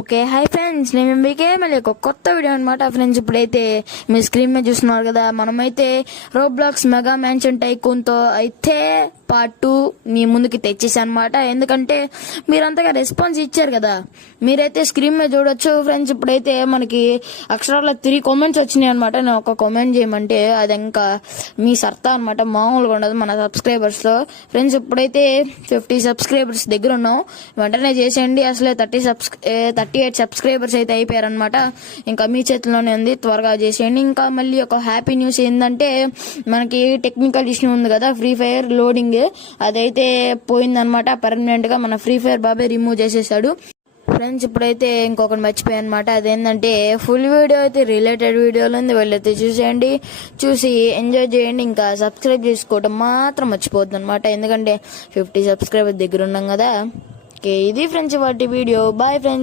Okay, hi friends, నేను మీకే మళ్ళీ ఒక కొత్త వీడియో అనమాట. ఫ్రెండ్స్, ఇప్పుడైతే మీ స్క్రీన్ మీద చూస్తున్నారు కదా, మనమైతే రోబ్లాక్స్ మెగా మ్యాన్షన్ టైకూన్తో అయితే పార్ట్ 2 మీ ముందుకి తెచ్చేసాను అనమాట. ఎందుకంటే మీరంతగా రెస్పాన్స్ ఇచ్చారు కదా, మీరైతే స్క్రీన్ మీద చూడొచ్చు. ఫ్రెండ్స్, ఇప్పుడైతే మనకి అక్షరాల 3 కామెంట్స్ వచ్చినాయి అనమాట. నేను ఒక కామెంట్ చేయమంటే అది ఇంకా మీ సర్తా అనమాట, మామూలుగా ఉండదు మన సబ్స్క్రైబర్స్ లో. ఫ్రెండ్స్, ఇప్పుడైతే 50 సబ్స్క్రైబర్స్ దగ్గర ఉన్నాం, వెంటనే చేసేయండి. అసలే 38 సబ్స్క్రైబర్స్ అయితే అయిపోయారనమాట. ఇంకా మీ చేతిలోనే ఉంది, త్వరగా చేసేయండి. ఇంకా మళ్ళీ ఒక హ్యాపీ న్యూస్ ఏంటంటే, మనకి టెక్నికల్ ఇష్యూ ఉంది కదా, ఫ్రీ ఫైర్ లోడింగ్ అదైతే పోయిందనమాట. పర్మనెంట్ గా మన ఫ్రీ ఫైర్ బాబే రిమూవ్ చేసేసాడు. ఫ్రెండ్స్, ఇప్పుడైతే ఇంకొకటి మర్చిపోయాను అనమాట. అదేంటంటే ఫుల్ వీడియో అయితే రిలేటెడ్ వీడియోలో ఉంది, వెళ్ళైతే చూసేయండి, చూసి ఎంజాయ్ చేయండి. ఇంకా సబ్స్క్రైబ్ చేసుకోవడం మాత్రం మర్చిపోద్దు అనమాట, ఎందుకంటే 50 సబ్స్క్రైబర్ దగ్గర ఉన్నాం కదా. ఓకే, ఇది ఫ్రెండ్స్ వాటి వీడియో. Bye friends.